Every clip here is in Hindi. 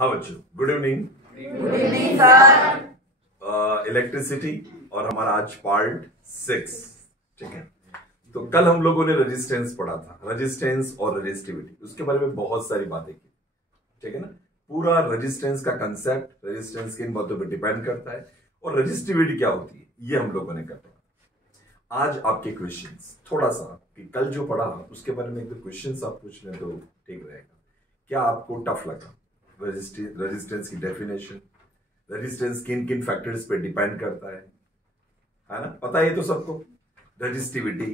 हाँ बच्चों, good evening. Good evening sir. Electricity और हमारा आज पार्ट 6। ठीक है, तो कल हम लोगों ने रेजिस्टेंस पढ़ा था, रेजिस्टेंस और रेजिस्टिविटी, उसके बारे में बहुत सारी बातें की। ठीक है ना, पूरा रेजिस्टेंस का कंसेप्ट, रेजिस्टेंस किन बातों पे डिपेंड करता है और रेजिस्टिविटी क्या होती है, ये हम लोगों ने कर। आज आपके क्वेश्चंस थोड़ा सा कि कल जो पढ़ा उसके बारे में एक दो क्वेश्चंस आप पूछ लें तो ठीक रहेगा। क्या आपको टफ लगा? रेजिस्टेंस की डेफिनेशन, रेजिस्टेंस किन किन फैक्टर्स पे डिपेंड करता है ना, पता है तो सबको। रेजिस्टिविटी,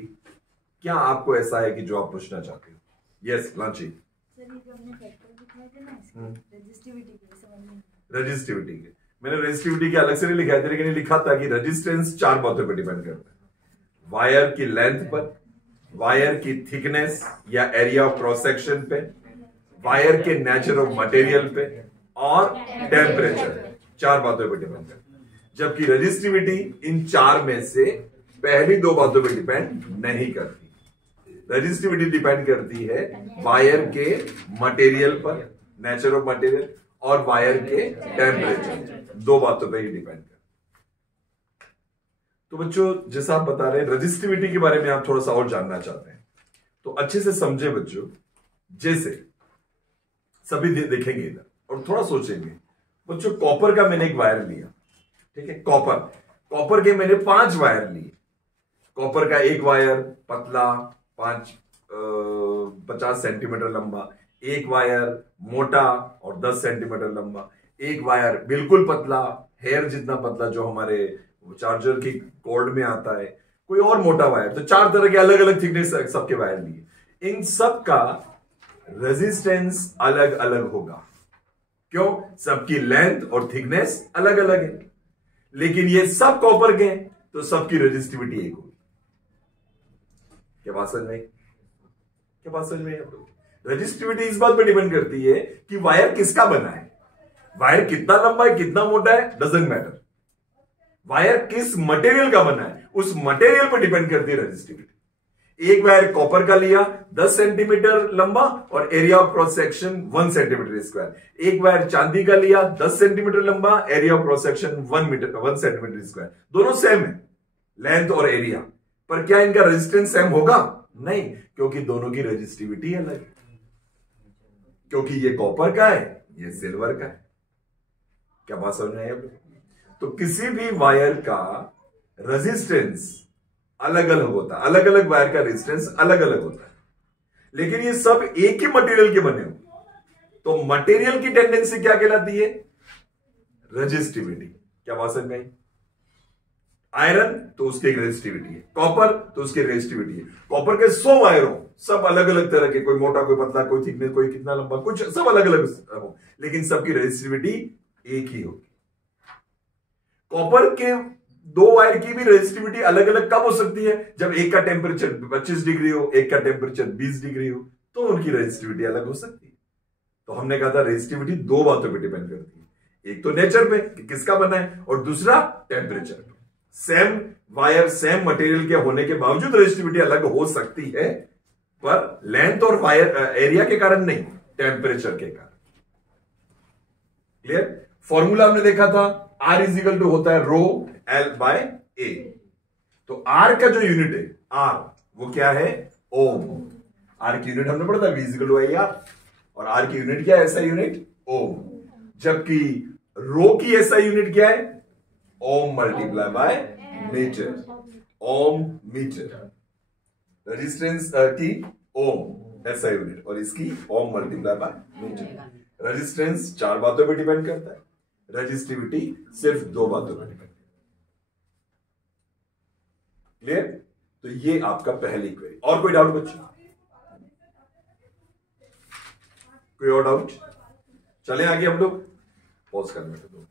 क्या आपको ऐसा है कि जो आप पूछना चाहते हो? यस लांची सर, ये जो हमने फैक्टर दिखाए थे ना इसके रेजिस्टिविटी के समझ में रेजिस्टिविटी के मैंने रेजिस्टिविटी के अलग से नहीं लिखा था, लेकिन लिखा था कि रेजिस्टेंस 4 बातों पर डिपेंड करता है। वायर की लेंथ पर, वायर की थिकनेस या एरिया ऑफ क्रॉस सेक्शन पे, वायर के नेचर ऑफ मटेरियल पे और टेम्परेचर। 4 बातों पे डिपेंड करता है, जबकि रेजिस्टिविटी इन 4 में से पहली 2 बातों पे डिपेंड नहीं करती। रेजिस्टिविटी डिपेंड करती है वायर के मटेरियल पर, नेचर ऑफ मटेरियल, और वायर के टेम्परेचर, 2 बातों पे ही डिपेंड करती है। तो बच्चों, जैसा आप बता रहे हैं रेजिस्टिविटी के बारे में आप थोड़ा सा और जानना चाहते हैं तो अच्छे से समझे बच्चों। जैसे सभी देखेंगे इधर और थोड़ा सोचेंगे बच्चों, कॉपर का मैंने एक वायर लिया, ठीक है, कॉपर के मैंने 5 वायर लिए। कॉपर का एक वायर पतला 50 सेंटीमीटर लंबा, एक वायर मोटा और 10 सेंटीमीटर लंबा, एक वायर बिल्कुल पतला, हेयर जितना पतला जो हमारे चार्जर की कॉर्ड में आता है, कोई और मोटा वायर। तो 4 तरह के अलग अलग थिकनेस सबके वायर लिए। इन सब का रेजिस्टेंस अलग अलग होगा। क्यों? सबकी लेंथ और थिकनेस अलग अलग है, लेकिन ये सब कॉपर के हैं तो सबकी रेजिस्टिविटी एक होगी। क्या बात समझ में? क्या बात समझ में? रेजिस्टिविटी इस बात पर डिपेंड करती है कि वायर किसका बना है, वायर कितना लंबा है, कितना मोटा है, डजंट मैटर। वायर किस मटेरियल का बना है, उस मटेरियल पर डिपेंड करती है रेजिस्टिविटी। एक वायर कॉपर का लिया 10 सेंटीमीटर लंबा और area of cross section 1 centimetre square. एक वायर चांदी का लिया 10 सेंटीमीटर लंबा, area of cross section 1 centimetre square. दोनों सेम है लेंथ और एरिया, पर क्या इनका रेजिस्टेंस सेम होगा? नहीं, क्योंकि दोनों की रेजिस्टिविटी अलग है। क्योंकि ये कॉपर का है, ये सिल्वर का है। क्या बात समझ में आई? तो किसी भी वायर का रेजिस्टेंस अलग अलग होता है, अलग अलग वायर का रेजिस्टेंस अलग अलग होता है, लेकिन ये सब एक ही मटेरियल के बने हो। तो मटेरियल की टेंडेंसी क्या कहलाती है? रेजिस्टिविटी। क्या बात समझ में आई? आयरन तो उसकी एक रेजिस्टिविटी है, कॉपर तो उसकी रेजिस्टिविटी है। कॉपर के 100 वायर हो, सब अलग अलग तरह के, कोई मोटा, कोई पतला, कोई थिकनेस, कोई कितना लंबा, कुछ सब अलग अलग हो, लेकिन सबकी रेजिस्टिविटी एक ही होगी। कॉपर के 2 वायर की भी रेजिस्टिविटी अलग अलग कब हो सकती है? जब एक का टेम्परेचर 25 डिग्री हो, एक का टेम्परेचर 20 डिग्री हो, तो उनकी रेजिस्टिविटी अलग हो सकती है। तो हमने कहा था रेजिस्टिविटी 2 बातों पे डिपेंड करती है, एक तो नेचर पे कि किसका बना है, और दूसरा टेम्परेचर पे। सेम वायर सेम मटेरियल के होने के बावजूद रेजिस्टिविटी अलग हो सकती है, पर लेंथ और वायर एरिया के कारण नहीं, टेम्परेचर के कारण। क्लियर? फॉर्मूला हमने देखा था, R इजिकल टू होता है रो L बाय A। तो R का जो यूनिट है R, वो क्या है? ओम। R की यूनिट हमने पढ़ा था V इजिकल टू IR, और R की यूनिट क्या है? ऐसा यूनिट ओम। जबकि रो की ऐसा यूनिट क्या है? Ohm multiply by metre. Ohm metre. Resistance की ओम ऐसा यूनिट, और इसकी ohm multiply by metre. Resistance 4 बातों पे डिपेंड करता है, रेजिस्टिविटी सिर्फ 2 बातों पर डिपेंड। क्लियर? तो ये आपका पहली क्वेरी। और कोई डाउट बच्चों? कोई और डाउट? चले आगे हम लोग, पॉज करने में 2 मिनट।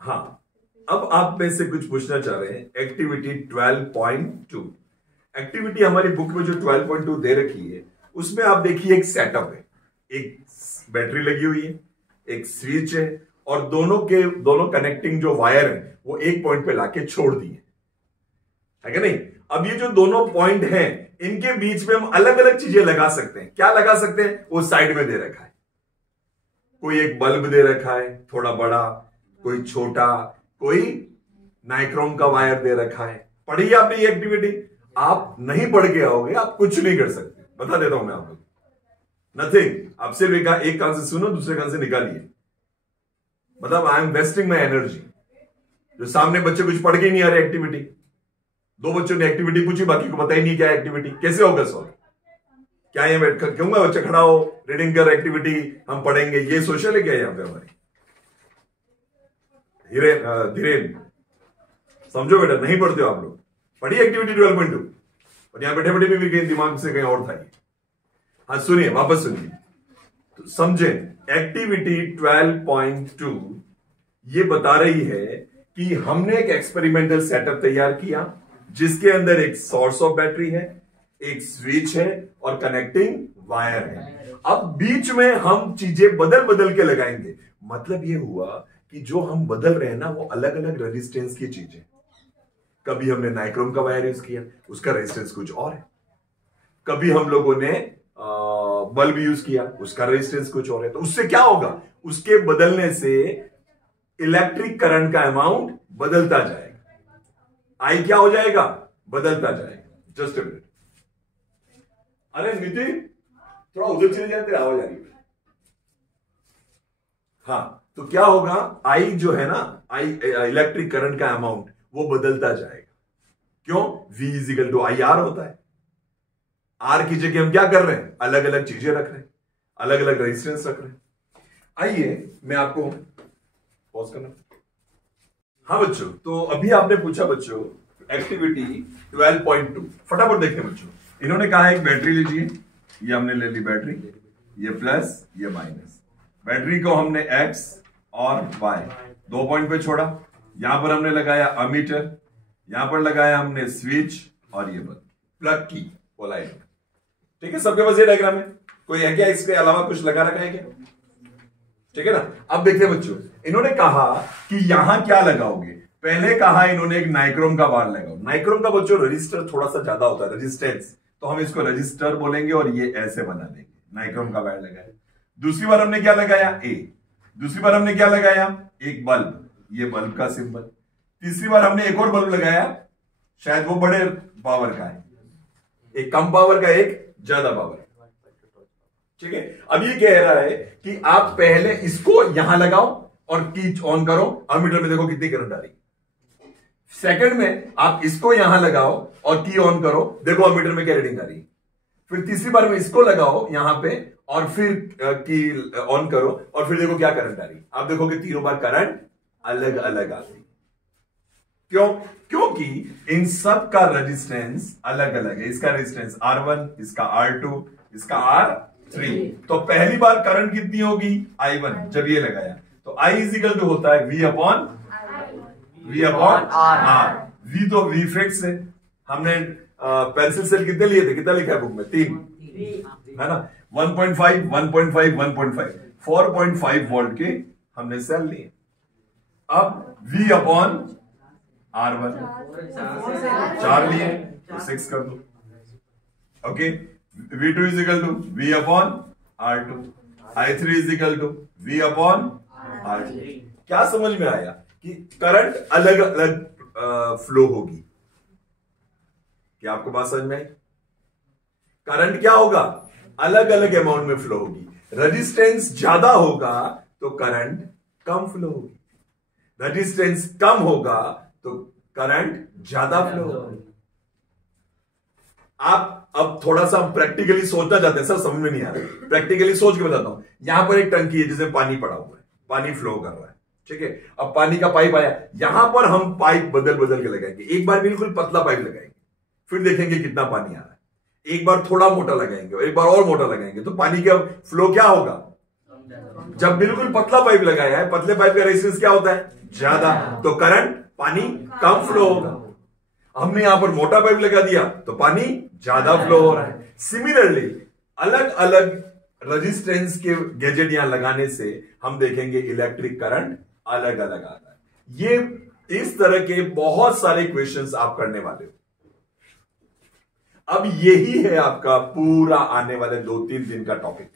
हाँ, अब आप में से कुछ पूछना चाह रहे हैं एक्टिविटी 12.2। एक्टिविटी हमारी बुक में जो 12.2 दे रखी है, उसमें आप देखिए एक सेटअप है, एक बैटरी लगी हुई है, एक स्विच है, और दोनों कनेक्टिंग जो वायर है वो एक पॉइंट पे लाके छोड़ दिए, है क्या नहीं? अब ये जो दोनों पॉइंट हैं, इनके बीच में हम अलग अलग चीजें लगा सकते हैं। क्या लगा सकते हैं? वो साइड में दे रखा है। कोई एक बल्ब दे रखा है थोड़ा बड़ा, कोई छोटा, कोई नाइक्रोम का वायर दे रखा है। पढ़िए आपने ये एक्टिविटी, आप नहीं पढ़ के आओगे आप कुछ नहीं कर सकते, बता देता हूं मैं आपको, नथिंग। आप सिर्फ एक कान से सुनो, दूसरे कान से निकालिए। मतलब I am wasting my energy. जो सामने बच्चे कुछ पढ़ के नहीं आ रहे एक्टिविटी, दो बच्चों ने एक्टिविटी पूछी, बाकी को पता ही नहीं क्या एक्टिविटी, कैसे होगा सॉल्व? क्या ये बैठ क्यों बच्चा खड़ा हो, रीडिंग कर एक्टिविटी हम पढ़ेंगे, ये सोशल है क्या यहां पे हमारी? धीरेन समझो बेटा, नहीं पढ़ते हो आप लोग, पढ़िए एक्टिविटी 12.2। और यहां बैठे बैठे भी कहीं दिमाग से कहीं और था ये। हाँ सुनिए, वापस सुनिए तो समझे। एक्टिविटी 12.2 ये बता रही है कि हमने एक एक्सपेरिमेंटल सेटअप तैयार किया जिसके अंदर एक सोर्स ऑफ बैटरी है, एक स्विच है और कनेक्टिंग वायर है। अब बीच में हम चीजें बदल बदल के लगाएंगे। मतलब ये हुआ कि जो हम बदल रहे हैं ना वो अलग अलग रेजिस्टेंस की चीजें। कभी हमने नाइक्रोम का वायर यूज किया, उसका रेजिस्टेंस कुछ और है। कभी हम लोगों ने बल्ब यूज किया, उसका रेजिस्टेंस कुछ और है। तो उससे क्या होगा, उसके बदलने से इलेक्ट्रिक करंट का अमाउंट बदलता जाएगा। आई क्या हो जाएगा, बदलता जाएगा। Just a minute. अरे नितिन थोड़ा उधर चले जाए, तेरी आवाज आ रही है। हाँ, तो क्या होगा, आई जो है ना, आई इलेक्ट्रिक करंट का अमाउंट वो बदलता जाएगा। क्यों? V is equal to I R होता है। आर की जगह हम क्या कर रहे हैं, अलग अलग चीजें रख रहे हैं, अलग अलग रेजिस्टेंस रख रहे हैं। आइए मैं आपको पॉज करना। हाँ बच्चों, तो अभी आपने पूछा बच्चों एक्टिविटी 12.2, फटाफट देखते हैं बच्चों। इन्होंने कहा एक बैटरी लीजिए, ये हमने ले ली बैटरी, ये प्लस ये माइनस। बैटरी को हमने एक्स और वाई 2 पॉइंट पे छोड़ा। यहां पर हमने लगाया अमीटर, यहां पर लगाया हमने स्विच और ये बल्ब, प्लग की पोलैरिटी। ठीक है, सबके पास ये डायग्राम है। कोई है क्या इसके अलावा कुछ लगा रखा है क्या? ठीक है ना। अब देखते हैं बच्चों, इन्होंने कहा कि यहां क्या लगाओगे। पहले कहा इन्होंने एक नाइक्रोम का वायर लगाओ। नाइक्रोम का बच्चों रजिस्टर थोड़ा सा ज्यादा होता है, रेजिस्टेंस, तो हम इसको रजिस्टर बोलेंगे और ये ऐसे बना देंगे। नाइक्रोम का वायर लगाया। दूसरी बार हमने क्या लगाया, ए। दूसरी बार हमने क्या लगाया, एक बल्ब, ये बल्ब का सिंबल। तीसरी बार हमने एक और बल्ब लगाया, शायद वो बड़े पावर का है, एक कम पावर का, एक ज्यादा पावर। ठीक है, अब ये कह रहा है कि आप पहले इसको यहां लगाओ और की ऑन करो, अमीटर में देखो कितनी करंट आ रही। सेकंड में आप इसको यहां लगाओ और की ऑन करो, देखो अमीटर में क्या रीडिंग आ रही। फिर तीसरी बार में इसको लगाओ यहां पे और फिर की ऑन करो और फिर देखो क्या करंट आ रही। आप देखोगे तीनों बार करंट अलग अलग आती। क्यों? क्योंकि इन सब का रेजिस्टेंस अलग अलग है। इसका रेजिस्टेंस R1, इसका R2, इसका R3। तो पहली बार करंट कितनी होगी, I1, जब ये लगाया तो I इजिकल टू होता है V अपॉन R। V तो V फिक्स है। हमने पेंसिल सेल कितने लिए थे, कितना लिखा है बुक में, 3 है ना। 1.5 1.5 1.5 4.5 वोल्ट के हमने सेल लिए। अब V अपॉन R1 4 लिए तो 6 कर दो। Okay, V2 is equal to V upon R2, I3 is equal to V upon R3। क्या समझ में आया कि करंट अलग अलग फ्लो होगी। क्या आपको बात समझ में आई? करंट क्या होगा, अलग अलग अमाउंट में फ्लो होगी। रेजिस्टेंस ज्यादा होगा तो करंट कम फ्लो होगी, रेजिस्टेंस कम होगा तो करंट ज्यादा फ्लो होगी। आप अब थोड़ा सा प्रैक्टिकली सोचना चाहते हैं, सर समझ में नहीं आ रहा, प्रैक्टिकली सोच के बताता हूं। यहां पर एक टंकी है जिसमें पानी पड़ा हुआ है, पानी फ्लो कर रहा है। ठीक है, अब पानी का पाइप आया, यहां पर हम पाइप बदल बदल के लगाएंगे। एक बार बिल्कुल पतला पाइप लगाएंगे, फिर देखेंगे कितना पानी आ रहा है। एक बार थोड़ा मोटा लगाएंगे और एक बार और मोटा लगाएंगे, तो पानी का फ्लो क्या होगा। जब बिल्कुल पतला पाइप लगाया है, पतले पाइप का रेजिस्टेंस क्या होता है, ज्यादा, तो करंट पानी कम फ्लो होगा। हमने यहां पर मोटा पाइप लगा दिया तो पानी ज्यादा फ्लो हो रहा है। सिमिलरली अलग अलग रेजिस्टेंस के गैजेट यहां लगाने से हम देखेंगे इलेक्ट्रिक करंट अलग अलग आता है। ये इस तरह के बहुत सारे क्वेश्चंस आप करने वाले हो। अब यही है आपका पूरा आने वाले 2-3 दिन का टॉपिक।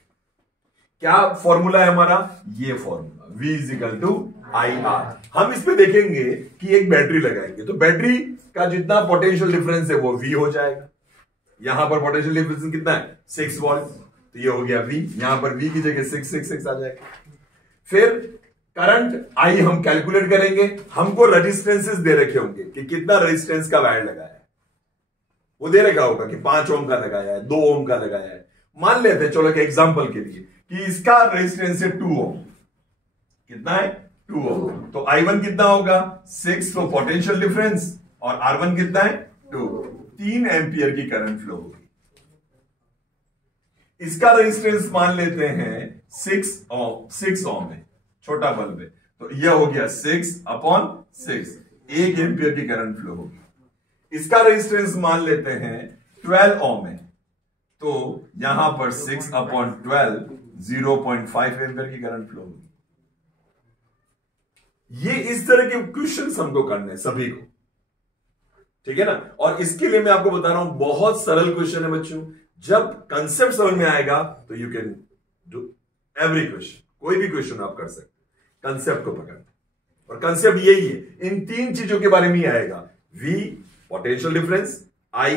क्या फॉर्मूला है हमारा? ये formula V is equal to IR। हम इस पे देखेंगे कि एक बैटरी लगाएंगे तो बैटरी का जितना पोटेंशियल डिफरेंस है वो V हो जाएगा। यहां पर पोटेंशियल डिफरेंस कितना है? 6 वोल्ट, तो ये हो गया V। यहां पर V की जगह 666 आ जाएगा। फिर करंट I हम कैलकुलेट करेंगे। हमको रेजिस्टेंसेस दे रखे होंगे कि कितना रेजिस्टेंस का वायर लगाया है, वो दे रखा होगा कि 5 ओम का लगाया है, 2 ओम का लगाया है। मान लेते हैं चलो कि एग्जांपल के लिए कि इसका रेजिस्टेंस है 2 ओम। कितना है? 2 ओम। तो I1 कितना होगा? 6। तो पोटेंशियल डिफरेंस और R1 कितना है? 2। 3 एंपियर की करंट फ्लो होगी। इसका रेजिस्टेंस मान लेते हैं 6 ओम है, छोटा बल्ब है, तो यह हो गया 6/6, 1 एंपियर की करंट फ्लो होगी। इसका रेजिस्टेंस मान लेते हैं 12 ओम है, तो यहां पर 6/12 0.5 एंपियर की करंट फ्लो होगी। ये इस तरह के क्वेश्चंस हमको करने हैं सभी को, ठीक है ना। और इसके लिए मैं आपको बता रहा हूं बहुत सरल क्वेश्चन है बच्चों। जब कंसेप्ट समझ में आएगा तो you can do every question, कोई भी क्वेश्चन आप कर सकते कंसेप्ट को पकड़। और कंसेप्ट यही है, इन 3 चीजों के बारे में ही आएगा। V potential difference, I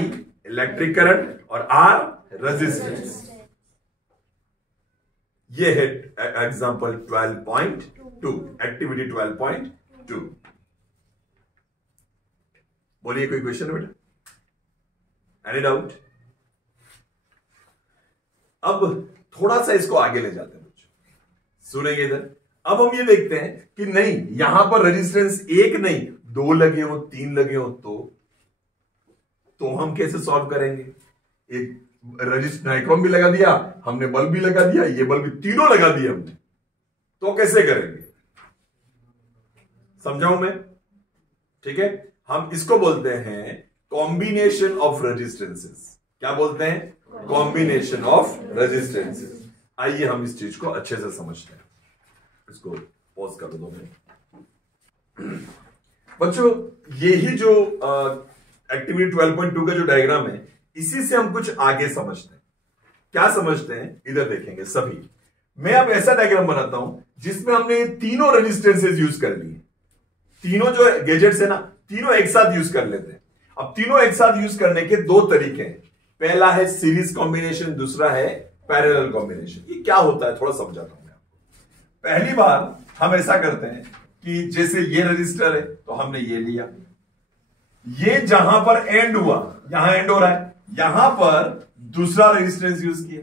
electric current और R रेजिस्टेंस। ये है एग्जांपल 12.2, एक्टिविटी 12.2। बोलिए कोई क्वेश्चन है बेटा? Any doubt? अब थोड़ा सा इसको आगे ले जाते हैं बच्चों, सुनेंगे इधर। अब हम ये देखते हैं कि नहीं, यहां पर रेजिस्टेंस 1 नहीं 2 लगे हो, 3 लगे हो, तो हम कैसे सॉल्व करेंगे? एक नाइक्रोम भी लगा दिया हमने, बल्ब भी लगा दिया, ये बल्ब भी, तीनों लगा दिए हमने, तो कैसे करेंगे? समझाऊं मैं? ठीक है, हम इसको बोलते हैं कॉम्बिनेशन ऑफ रेजिस्टेंसेस। क्या बोलते हैं? Combination of resistances. आइए हम इस चीज को अच्छे से समझते हैं। इसको पॉज कर दो मैं। बच्चों यही जो एक्टिविटी 12.2 का जो डायग्राम है, इसी से हम कुछ आगे समझते हैं। क्या समझते हैं इधर देखेंगे सभी। मैं अब ऐसा डायग्राम बनाता हूं जिसमें हमने तीनों रेजिस्टेंसेस यूज कर लिए। तीनों जो गैजेट्स है ना, तीनों एक साथ यूज कर लेते हैं। अब तीनों एक साथ यूज करने के 2 तरीके हैं। पहला है सीरीज कॉम्बिनेशन, दूसरा है पैरेलल कॉम्बिनेशन। ये क्या होता है थोड़ा समझाता हूं मैं आपको। पहली बार हम ऐसा करते हैं कि जैसे ये रजिस्टर है तो हमने ये लिया, ये जहां पर एंड हुआ, यहां एंड हो रहा है, यहां पर दूसरा रेजिस्टेंस यूज किया,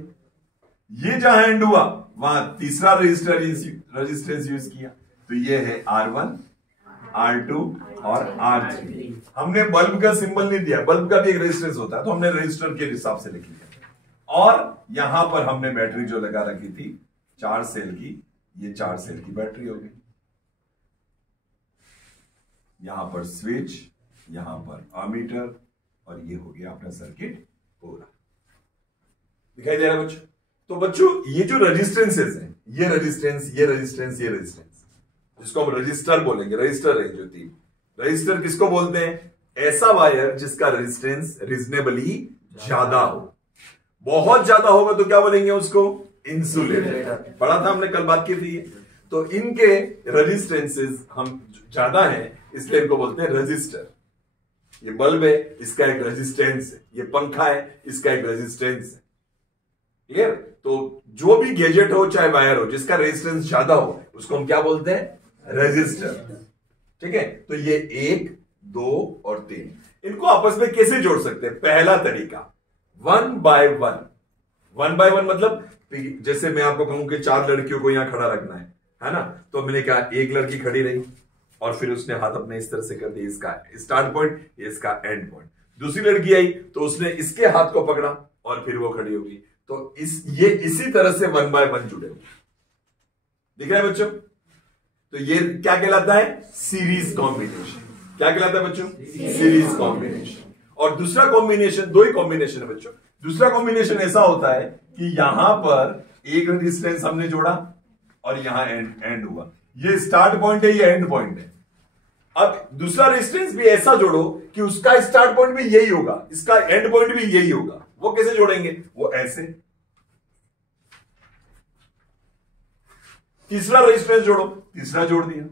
ये जहां एंड हुआ वहां तीसरा रेजिस्टेंस यूज किया। तो ये है R1, R2 और R3। हमने बल्ब का सिंबल नहीं दिया, बल्ब का भी एक रेजिस्टेंस होता है तो हमने रजिस्टर के हिसाब से लिख लिया। और यहां पर हमने बैटरी जो लगा रखी थी 4 सेल की, ये 4 सेल की बैटरी होगी। यहां पर स्विच, यहां पर अमीटर, और ये हो गया अपना सर्किट पूरा। दिखाई दे रहा है बच्चों? तो बच्चों ये जो रेजिस्टेंसेस हैं, ये रेजिस्टेंस, ये रेजिस्टेंस, ये रेजिस्टेंस, जिसको हम रजिस्टर बोलेंगे, रजिस्टर है जो 3। रजिस्टर किसको बोलते हैं? ऐसा वायर जिसका रेजिस्टेंस रीजनेबली ज्यादा हो। बहुत ज्यादा होगा तो क्या बोलेंगे उसको? इंसुलेटर। पढ़ा था हमने, कल बात की थी। तो इनके रेजिस्टेंसेस हम ज्यादा है इसलिए इनको बोलते हैं रजिस्टर। ये बल्ब है, इसका एक रेजिस्टेंस है, ये पंखा है, इसका एक रेजिस्टेंस है। क्लियर? तो जो भी गैजेट हो चाहे वायर हो जिसका रेजिस्टेंस ज्यादा हो उसको हम क्या बोलते हैं? रेजिस्टर। ठीक है, तो ये 1, 2 और 3 इनको आपस में कैसे जोड़ सकते हैं? पहला तरीका 1 by 1। 1 by 1 मतलब जैसे मैं आपको कहूं कि 4 लड़कियों को यहां खड़ा रखना है ना, तो मैंने कहा एक लड़की खड़ी रही और फिर उसने हाथ अपने इस तरह से कर दिया, इसका स्टार्ट पॉइंट, इसका एंड पॉइंट। दूसरी लड़की आई तो उसने इसके हाथ को पकड़ा और फिर वो खड़ी होगी। तो ये इसी तरह से 1 by 1 जुड़े हुए। दिख रहा है बच्चों? तो ये क्या कहलाता है? Series combination. क्या कहलाता है बच्चों? Series combination. और दूसरा कॉम्बिनेशन, 2 ही कॉम्बिनेशन है बच्चों। दूसरा कॉम्बिनेशन ऐसा होता है कि यहां पर एक रेजिस्टेंस हमने जोड़ा और यहां एंड हुआ। ये स्टार्ट पॉइंट है, ये एंड पॉइंट है। अब दूसरा रेजिस्टेंस भी ऐसा जोड़ो कि उसका स्टार्ट पॉइंट भी यही होगा, इसका एंड पॉइंट भी यही होगा। वो कैसे जोड़ेंगे? वो ऐसे। तीसरा रेजिस्टेंस जोड़ो, तीसरा जोड़ दिया।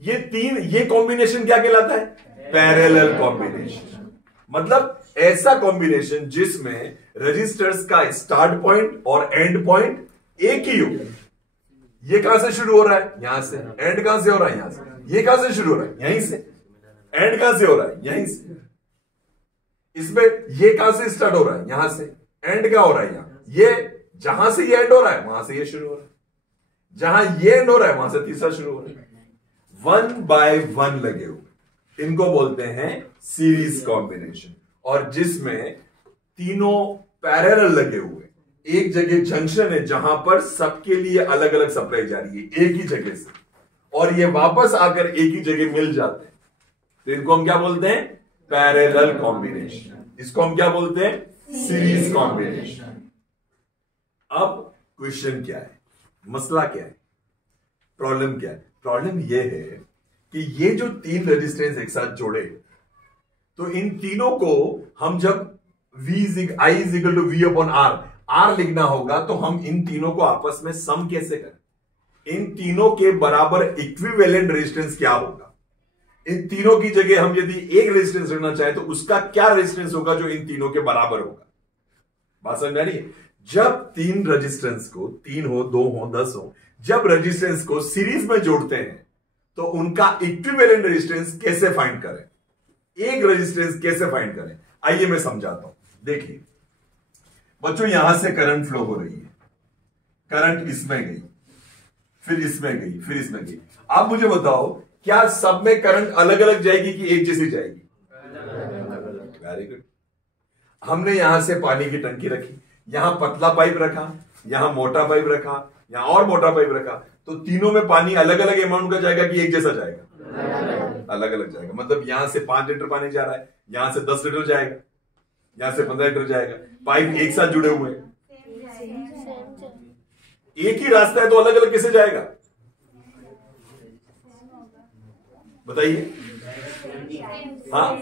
ये कॉम्बिनेशन क्या कहलाता है? Parallel combination. मतलब ऐसा कॉम्बिनेशन जिसमें रजिस्टर्स का स्टार्ट पॉइंट और एंड पॉइंट एक ही हो। ये कहां से शुरू हो रहा है? यहां से। एंड कहां से हो रहा है? यहां से। ये कहां से शुरू हो रहा है? यहीं से। एंड कहां से हो रहा है? यहीं से। इसमें ये कहां से स्टार्ट हो रहा है? यहां से। एंड क्या हो रहा है? यहां। ये जहां से ये एंड हो रहा है वहां से ये शुरू हो रहा है, जहां ये एंड हो रहा है वहां से तीसरा शुरू हो रहा है। 1 by 1 लगे हुए, इनको बोलते हैं सीरीज कॉम्बिनेशन। और जिसमें तीनों पैरेलल लगे हुए, एक जगह जंक्शन है जहां पर सबके लिए अलग अलग सप्लाई जा रही है एक ही जगह से, और ये वापस आकर एक ही जगह मिल जाते हैं, तो इनको हम क्या बोलते हैं? Parallel combination. इसको हम क्या बोलते हैं? Series combination. अब क्वेश्चन क्या है? मसला क्या है? प्रॉब्लम क्या है? प्रॉब्लम यह है कि ये जो तीन रेजिस्टेंस एक साथ जोड़े, तो इन तीनों को हम जब I is equal to V upon R लिखना होगा, तो हम इन तीनों को आपस में सम कैसे करें? इन तीनों के बराबर इक्विवेलेंट रेजिस्टेंस क्या होगा? इन तीनों की जगह हम यदि एक रेजिस्टेंस रखना चाहें तो उसका क्या रेजिस्टेंस होगा जो इन तीनों के बराबर होगा? बात समझ में आ रही है? जब तीन रेजिस्टेंस को, 3 हो, 2 हो, 10 हो, जब रेजिस्टेंस को सीरीज में जोड़ते हैं तो उनका इक्विवेलेंट रेजिस्टेंस कैसे फाइंड करें? एक रेजिस्टेंस कैसे फाइंड करें? आइए मैं समझाता हूं। देखिए बच्चों, यहां से करंट फ्लो हो रही है, करंट इसमें गई, फिर इसमें गई, फिर इसमें गई। आप मुझे बताओ, क्या सब में करंट अलग अलग जाएगी कि एक जैसी जाएगी? Very good. हमने यहां से पानी की टंकी रखी, यहां पतला पाइप रखा, यहां मोटा पाइप रखा, यहां और मोटा पाइप रखा, तो तीनों में पानी अलग अलग अमाउंट का जाएगा कि एक जैसा जाएगा? अलग अलग जाएगा। मतलब यहां से 5 लीटर पानी जा रहा है, यहां से 10 लीटर जाएगा, यहां से 15 लीटर जाएगा। पाइप एक साथ जुड़े हुए हैं, एक ही रास्ता है तो अलग अलग कैसे जाएगा? बताइए। हाँ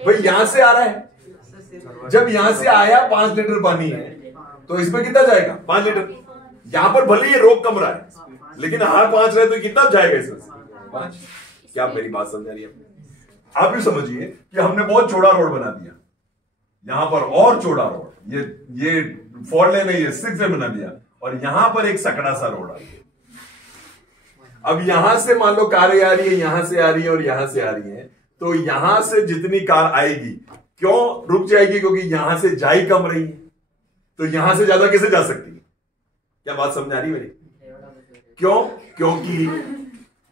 भाई, यहां से आ रहा है, जब यहां से आया 5 लीटर पानी है तो इसमें कितना जाएगा? 5 लीटर। यहां पर भले ये रोक कम रहा है लेकिन हार 5 रहे तो कितना जाएगा इसमें? 5। क्या मेरी बात समझ आ रही है? आप भी समझिए कि हमने बहुत चौड़ा रोड बना दिया, यहां पर और चौड़ा रोड, ये 4 लेन है, ये 6 लेन बना दिया, और यहां पर एक सकड़ा सा रोड आ गया। अब यहां से मान लो कारें आ रही है, यहां से आ रही है और यहां से आ रही है, तो यहां से जितनी कार आएगी क्यों रुक जाएगी? क्योंकि यहां से जा ही कम रही है, तो यहां से ज्यादा कैसे जा सकती है? क्या बात समझ आ रही है मेरी? क्यों?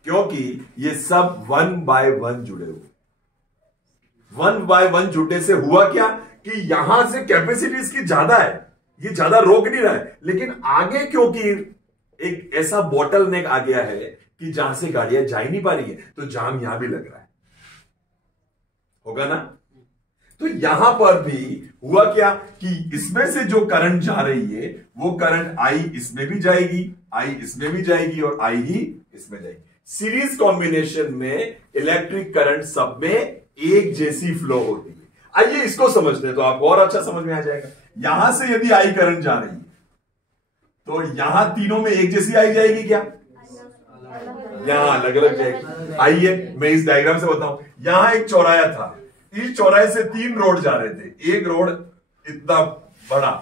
क्योंकि ये सब 1 by 1 जुड़े हुए। 1 by 1 जुड़ने से हुआ क्या कि यहां से कैपेसिटी इसकी ज्यादा है, ये ज्यादा रोक नहीं रहा है, लेकिन आगे क्योंकि एक ऐसा बॉटल नेक आ गया है कि जहां से गाड़ियां जा ही नहीं पा रही है, तो जाम यहां भी लग रहा है। होगा ना? तो यहां पर भी हुआ क्या कि इसमें से जो करंट जा रही है वो करंट आई इसमें भी जाएगी, आई इसमें भी जाएगी और आई ही इसमें जाएगी। सीरीज कॉम्बिनेशन में इलेक्ट्रिक करंट सब में एक जैसी फ्लो होती है। आइए इसको समझते हैं तो आपको और अच्छा समझ में आ जाएगा। यहां से यदि आई करंट जा रही है तो यहां तीनों में एक जैसी आई जाएगी क्या? यहां अलग अलग जाएगी। आइए मैं इस डायग्राम से बताऊं। यहां एक चौराया था, इस चौराहे से 3 रोड जा रहे थे, एक रोड इतना बड़ा,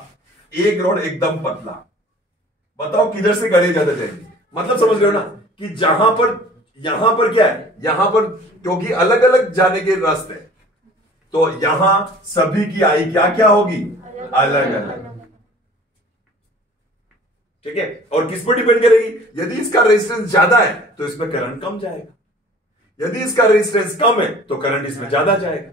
एक रोड एकदम पतला। बताओ किधर से गाड़ियां ज्यादा जाएंगी? मतलब समझ रहे हो ना कि जहां पर यहां पर क्या है, यहां पर क्योंकि अलग अलग जाने के रास्ते, तो यहां सभी की आई क्या क्या होगी? अलग अलग। ठीक है? और किस पर डिपेंड करेगी? यदि इसका रेजिस्टेंस ज्यादा है तो इसमें करंट कम जाएगा, यदि इसका रेजिस्टेंस कम है तो करंट इसमें ज्यादा जाएगा।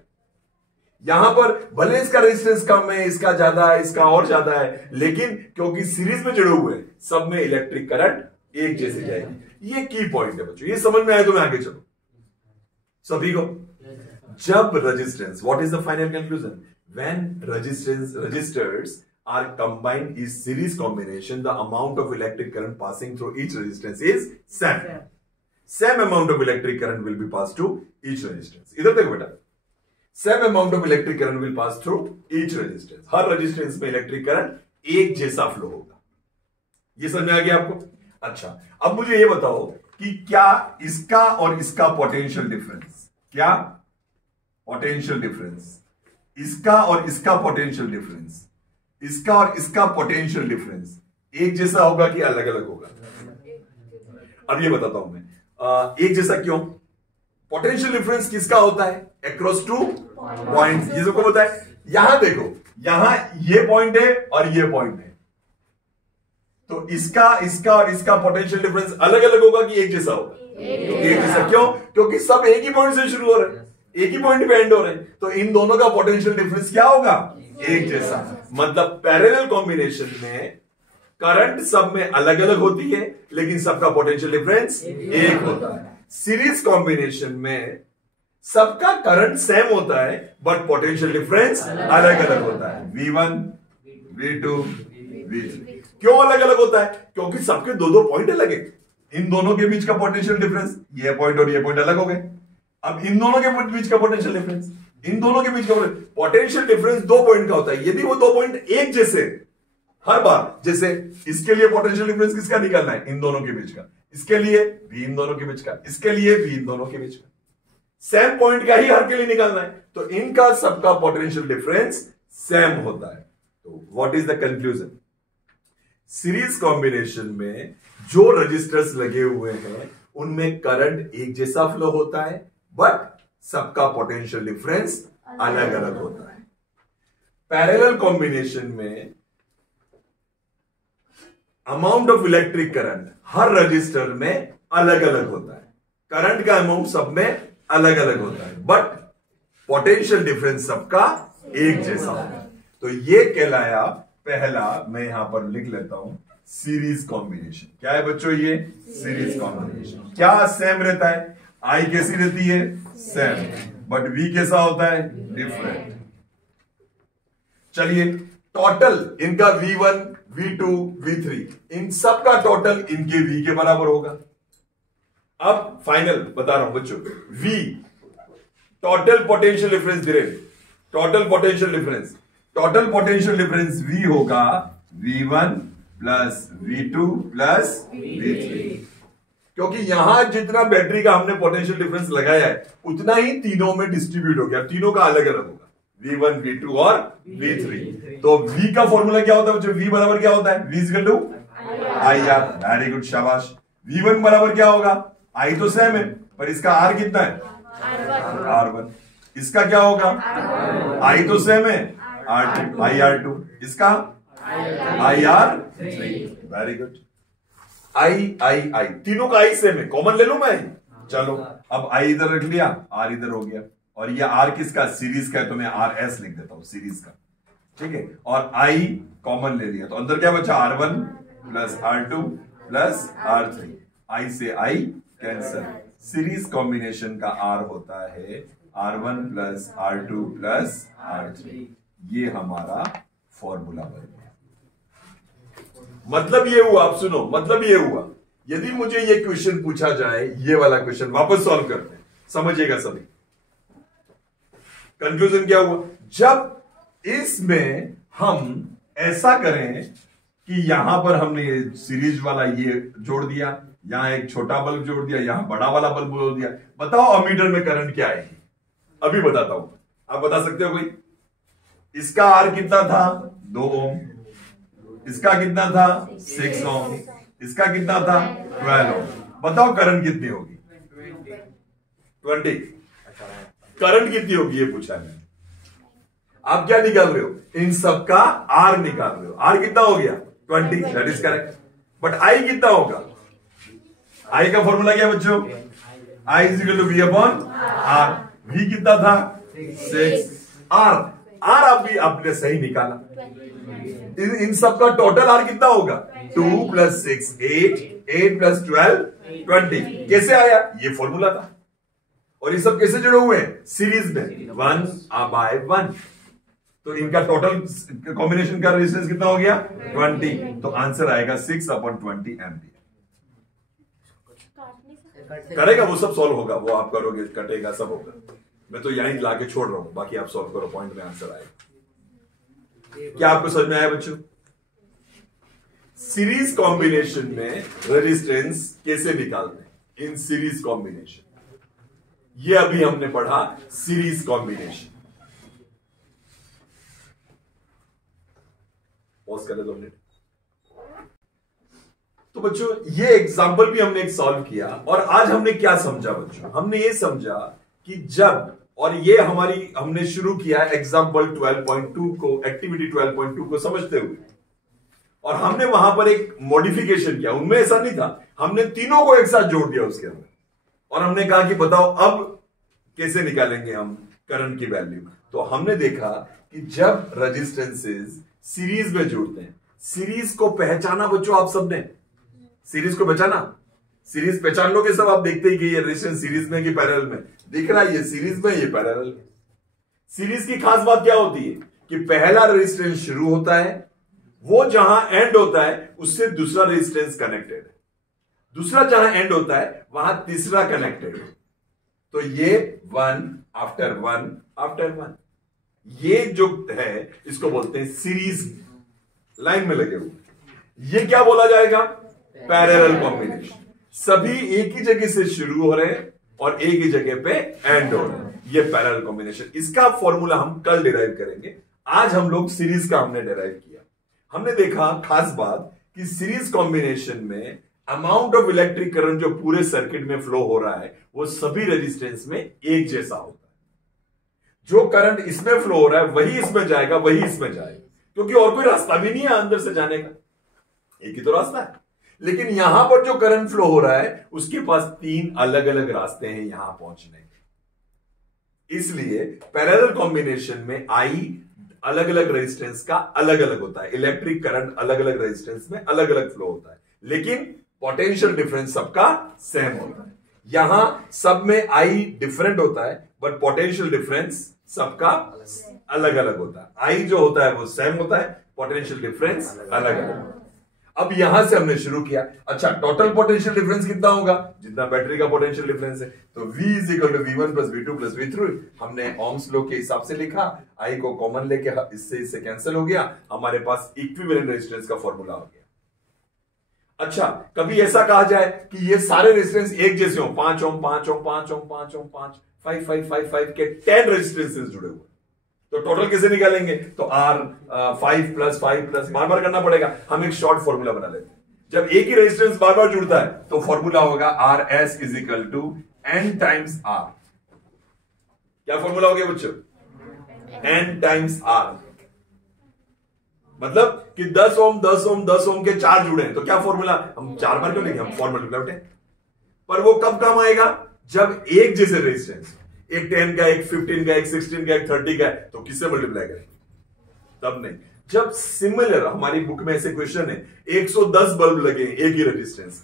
यहां पर भले इसका रेजिस्टेंस कम है, इसका ज्यादा है, इसका और ज्यादा है, लेकिन क्योंकि सीरीज में जुड़े हुए हैं सब में इलेक्ट्रिक करंट एक जैसे जाएगी। ये की पॉइंट है बच्चों, ये समझ में आया तो मैं आगे चलो सभी को। जब resistance, what is the final conclusion? When resistors are combined is series combination, the amount of electric current passing through each resistance is same. Same amount of electric current will be passed to each resistance. इधर देखो बेटा, same amount of electric current will pass through each resistance. Her resistance में electric current एक जैसा फ्लो होगा। ये समझ में आ गया आपको? अच्छा, अब मुझे ये बताओ कि क्या इसका और इसका पोटेंशियल डिफरेंस, क्या पोटेंशियल डिफरेंस, इसका और इसका पोटेंशियल डिफरेंस, इसका और इसका पोटेंशियल डिफरेंस एक जैसा होगा कि अलग अलग होगा? अब ये बताता हूं मैं। एक जैसा क्यों? पोटेंशियल डिफरेंस किसका होता है? Across two point. ये सबको पता है। यहां देखो, यहां ये पॉइंट है और ये पॉइंट है, तो इसका और इसका पोटेंशियल डिफरेंस अलग अलग होगा कि एक जैसा होगा? एक जैसा। क्यों? क्योंकि सब एक ही पॉइंट से शुरू हो रहे हैं, एक ही पॉइंट पे एंड हो रहे हैं, तो इन दोनों का पोटेंशियल डिफरेंस क्या होगा? एक जैसा। मतलब पैरेलल कॉम्बिनेशन में करंट सब में अलग अलग होती है, लेकिन सबका पोटेंशियल डिफरेंस एक होता है। सीरीज कॉम्बिनेशन में सबका करंट सेम होता है, बट पोटेंशियल डिफरेंस अलग अलग होता है। V1, V2, V3। क्यों अलग अलग होता है? क्योंकि सबके दो दो पॉइंट अलग है। इन दोनों के बीच का पोटेंशियल डिफरेंस, ये पॉइंट और ये पॉइंट अलग हो गए। अब इन दोनों के बीच का पोटेंशियल डिफरेंस, इन दोनों के बीच का पोटेंशियल डिफरेंस दो पॉइंट का होता है। यदि वो दो पॉइंट एक जैसे हर बार, जैसे इसके लिए पोटेंशियल डिफरेंस किसका निकालना है? इन दोनों के बीच का। इसके लिए भी इन दोनों के बीच का, इसके लिए भी इन दोनों के बीच का। सेम पॉइंट का ही हर के लिए निकालना है, तो इनका सबका पोटेंशियल डिफरेंस सेम होता है। तो what is the conclusion? Series combination में जो रजिस्टर्स लगे हुए हैं उनमें करंट एक जैसा फ्लो होता है, बट सबका पोटेंशियल डिफरेंस अलग अलग होता है। पैरेलल कॉम्बिनेशन में amount of electric current her register में अलग अलग होता है। करंट का अमाउंट सब में अलग अलग होता है, बट पोटेंशियल डिफरेंस सबका एक जैसा होता है। तो ये कहलाया पहला, मैं यहां पर लिख लेता हूं, सीरीज कॉम्बिनेशन। क्या है बच्चों? ये सीरीज कॉम्बिनेशन। क्या सेम रहता है? आई कैसी रहती है? सेम, बट वी कैसा होता है? डिफरेंट। चलिए, टोटल इनका V1, V2, V3, इन सब का टोटल इनके V के बराबर होगा। अब फाइनल बता रहा हूं बच्चों, V total potential difference direct, total potential difference V होगा V1 plus V2 plus V3। क्योंकि यहां जितना बैटरी का हमने पोटेंशियल डिफरेंस लगाया है उतना ही तीनों में डिस्ट्रीब्यूट हो गया, तीनों का अलग अलग होगा, V1, V2 और V3। तो V का फॉर्मूला क्या होता है बच्चों? V बराबर क्या होता है? V equal to IR। Very good, शाबाश। V1 बराबर क्या होगा? I तो सेम है, पर इसका R कितना है? R1। इसका क्या होगा? I तो सेम है, R2, IR2। इसका IR3। Very good. I, तीनों का I सेम है, कॉमन ले लू मैं। चलो, अब I इधर रख लिया, R इधर हो गया, और ये R किसका? सीरीज का है, तो मैं RS लिख देता हूं, सीरीज का। ठीक है, और I कॉमन ले लिया, तो अंदर क्या बचा? R1 plus R2 plus R3। I से I कैंसल। सीरीज कॉम्बिनेशन का R होता है R1 plus R2 plus R3। ये हमारा फॉर्मूला बन गया। मतलब ये हुआ, आप सुनो, मतलब ये हुआ, यदि मुझे ये क्वेश्चन पूछा जाए, ये वाला क्वेश्चन वापस सॉल्व करते हैं, समझिएगा सभी। कंक्लूजन क्या हुआ? जब इसमें हम ऐसा करें कि यहां पर हमने ये सीरीज वाला ये जोड़ दिया, यहां एक छोटा बल्ब जोड़ दिया, यहां बड़ा वाला बल्ब जोड़ दिया, बताओ अमीटर में करंट क्या आएगी? अभी बताता हूं, आप बता सकते हो कोई? इसका R कितना था? 2 ओम। इसका कितना था? 6 ओम। इसका कितना था? 12 ओम। बताओ करंट कितनी होगी? 20। करंट कितनी होगी ये पूछा है। आप क्या निकाल रहे हो? इन सब का R निकाल रहे हो। R कितना हो गया? 20। That is correct. But I कितना होगा? I का फॉर्मूला क्या बच्चों? I is equal to V upon R। V कितना था? 6। R अभी आपने सही निकाला। इन सब का टोटल R कितना होगा? 2 प्लस 6 8, 8 प्लस 12 20। कैसे आया? ये फॉर्मूला था। और ये सब कैसे जुड़े हुए हैं? सीरीज में 1/1। तो इनका टोटल कॉम्बिनेशन का रेजिस्टेंस कितना हो गया? 20। तो आंसर आएगा 6/20 एम्पियर। करेगा वो सब सॉल्व होगा, वो आप करोगे, कटेगा, सब होगा। मैं तो यहीं लाके छोड़ रहा हूं, बाकी आप सॉल्व करो, पॉइंट में आंसर आएगा। क्या आपको समझ में आया बच्चों? सीरीज कॉम्बिनेशन में रेजिस्टेंस कैसे निकालते हैं इन सीरीज कॉम्बिनेशन, ये अभी हमने पढ़ा सीरीज कॉम्बिनेशन। पॉज कर ले 2 मिनट। तो बच्चों ये एग्जाम्पल भी हमने एक सॉल्व किया और आज हमने क्या समझा बच्चों, हमने ये समझा कि जब, और ये हमने शुरू किया एग्जाम्पल 12.2 को, एक्टिविटी 12.2 को समझते हुए, और हमने वहां पर एक मॉडिफिकेशन किया। उनमें ऐसा नहीं था, हमने तीनों को एक साथ जोड़ दिया उसके अंदर, और हमने कहा कि बताओ अब कैसे निकालेंगे हम करंट की वैल्यू। तो हमने देखा कि जब रेजिस्टेंसेस सीरीज में जुड़ते हैं, सीरीज को पहचाना बच्चों आप सबने, सीरीज को पहचाना, सीरीज पहचान लोगे सब, आप देखते ही कि ये रेजिस्टेंस सीरीज में कि पैरेलल में, दिख रहा है ये सीरीज में, ये पैरेलल में। सीरीज की खास बात क्या होती है कि पहला रेजिस्टेंस शुरू होता है, वो जहां एंड होता है उससे दूसरा रेजिस्टेंस कनेक्टेड है, दूसरा जहां एंड होता है वहां तीसरा कनेक्टेड है। तो ये 1 आफ्टर 1 आफ्टर 1, ये जो है इसको बोलते हैं सीरीज, लाइन में लगे हुए। ये क्या बोला जाएगा? Parallel combination. सभी एक ही जगह से शुरू हो रहे हैं और एक ही जगह पे एंड हो रहे हैं, ये पैरेलल कॉम्बिनेशन। इसका फॉर्मूला हम कल डिराइव करेंगे, आज हम लोग सीरीज का हमने डिराइव किया। हमने देखा खास बात कि सीरीज कॉम्बिनेशन में अमाउंट ऑफ इलेक्ट्रिक करंट जो पूरे सर्किट में फ्लो हो रहा है वो सभी रेजिस्टेंस में एक जैसा होता है। जो करंट इसमें फ्लो हो रहा है वही इसमें जाएगा, वही इसमें जाएगा, क्योंकि और कोई रास्ता भी नहीं है अंदर से जाने का, एक ही तो रास्ता है। लेकिन यहां पर जो करंट फ्लो हो रहा है उसके पास 3 अलग अलग रास्ते हैं यहां पहुंचने के। इसलिए पैरेलल कॉम्बिनेशन में आई अलग अलग रेजिस्टेंस का अलग अलग होता है, इलेक्ट्रिक करंट अलग अलग रेजिस्टेंस में अलग अलग फ्लो होता है, लेकिन पोटेंशियल डिफरेंस सबका सेम होता है। यहां सब में आई डिफरेंट होता है बट पोटेंशियल डिफरेंस सबका अलग अलग होता है। आई जो होता है वो सेम होता है, पोटेंशियल डिफरेंस अलग अलग। अब यहां से हमने शुरू किया, अच्छा टोटल पोटेंशियल डिफरेंस कितना होगा? जितना बैटरी का पोटेंशियल डिफरेंस है, तो V is equal to V1 plus V2 plus V3। हमने ओम्स लॉ के हिसाब से लिखा, आई को कॉमन लेके इससे कैंसिल हो गया, हमारे पास इक्विवेलेंट रेजिस्टेंस का फॉर्मूला हो गया। अच्छा कभी ऐसा कहा जाए कि ये सारे रेजिस्टेंस एक जैसे हो, 5 ओम 5 ओम 5 ओम 5 ओम 5 5 5 5 5 के 10 रेजिस्टेंसेस जुड़े हुए, तो टोटल कैसे निकालेंगे? तो R 5 प्लस 5 प्लस, बार बार करना पड़ेगा, हम एक शॉर्ट फॉर्मूला बना लेते हैं। जब एक ही रेजिस्टेंस बार बार जुड़ता है तो फॉर्मूला होगा RS is equal to N times R। क्या फॉर्मूला हो गया बच्चों? N टाइम्स R, मतलब कि 10 ओम 10 ओम 10 ओम के 4 जुड़े हैं, तो क्या फॉर्मूला, हम 4 बार क्यों लिखे, हम फॉर्मूला उठे। पर वो कब काम आएगा? जब एक जैसे रेजिस्टेंस, एक 10 का, एक 15 का, एक 16 का, एक 30 का है, तो किससे मल्टीप्लाई करें? तब नहीं। जब सिमिलर, हमारी बुक में ऐसे क्वेश्चन है 110 बल्ब लगे एक ही रेजिस्टेंस,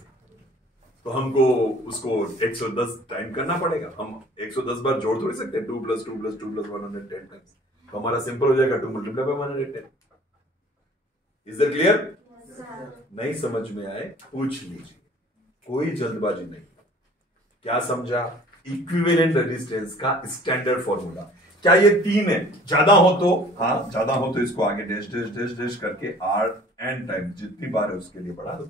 तो हमको उसको 110 टाइम करना पड़ेगा। हम 110 बार जोड़ थोड़ी सकते हैं, 2 प्लस 2 प्लस 2 प्लस 110 टाइम्स, तो हमारा सिंपल हो जाएगा 2 multiply by 110। Is that clear? नहीं समझ में आए पूछ लीजिए, कोई जल्दबाजी नहीं। क्या समझा? इक्विवेलेंट रेजिस्टेंस का स्टैंडर्ड फॉर्मूला। क्या ये 3 है? ज्यादा हो तो, हाँ ज्यादा हो तो इसको आगे डैश डैश डैश डैश करके R N टाइम जितनी बार है उसके लिए बढ़ा दो।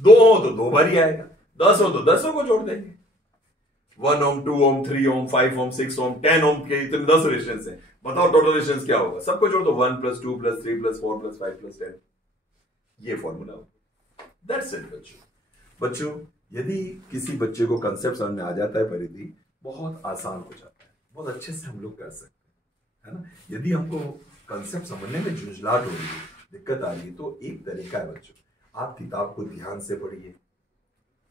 2 हो तो 2 बार ही आएगा, 10 हो तो 10 को जोड़ देंगे। 1 ओम 2 ओम 3 ओम 5 ओम 6 ओम 10 ओम के इतने 10 रेजिस्टेंस है, बताओ टोटल रेजिस्टेंस क्या होगा? सबको जोड़ दो, 1 plus 2 plus 3 plus 4 plus 5 plus 10, ये फॉर्मूला होगा। दैट्स इट बच्चों। यदि किसी बच्चे को कंसेप्ट समझ में आ जाता है परिधि, बहुत आसान हो जाता है, बहुत अच्छे से हम लोग कर सकते हैं, है ना। यदि हमको कंसेप्ट समझने में झुंझलाहट हो रही है, दिक्कत आ रही है, तो एक तरीका है बच्चों, आप किताब को ध्यान से पढ़िए।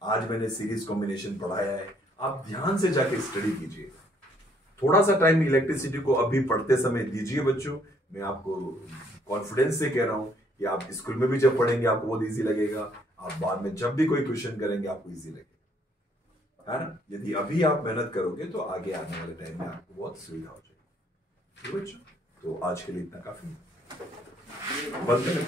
आज मैंने सीरीज कॉम्बिनेशन पढ़ाया है, आप ध्यान से जाके स्टडी कीजिए। थोड़ा सा टाइम इलेक्ट्रिसिटी को अभी पढ़ते समय दीजिए बच्चों। मैं आपको कॉन्फिडेंस से कह रहा हूं कि आप स्कूल में भी जब पढ़ेंगे आपको बहुत इजी लगेगा, आप बाद में जब भी कोई क्वेश्चन करेंगे आपको इजी लगेगा, है ना। यदि अभी आप मेहनत करोगे तो आगे आने वाले टाइम में आपको बहुत सुविधा हो जाएगी। तो आज के लिए इतना काफी, बंद करें।